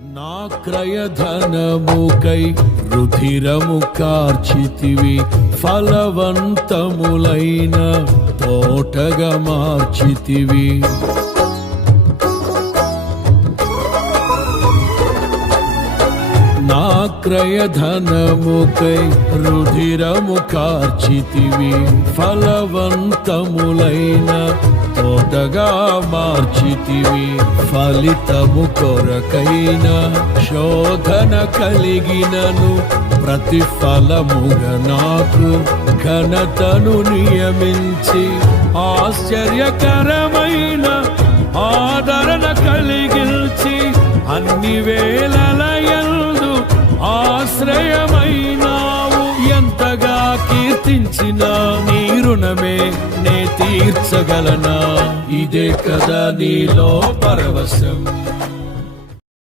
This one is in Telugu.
నా క్రయధనముకై రుధిరము కార్చితివి, ఫలవంతములైన తోటగా మార్చితివి. నా క్రయధనముకై రుధిరము కార్చితివి, ఫలవంతములైన తోటగా మార్చితివి. ఫలితము కొరకైన శోధన కలిగినను ప్రతిఫలముగా నాకు ఘనతను నియమించి, ఆశ్చర్యకరమైన ఆదరణ కలిగించి, అన్ని వేళలయందు ఆశ్రయమైనావు. ఎంతగా కీర్తించిన నీ రుణమే నే తీర్చగలనా? ఇదే కదా నీలో పరవశం.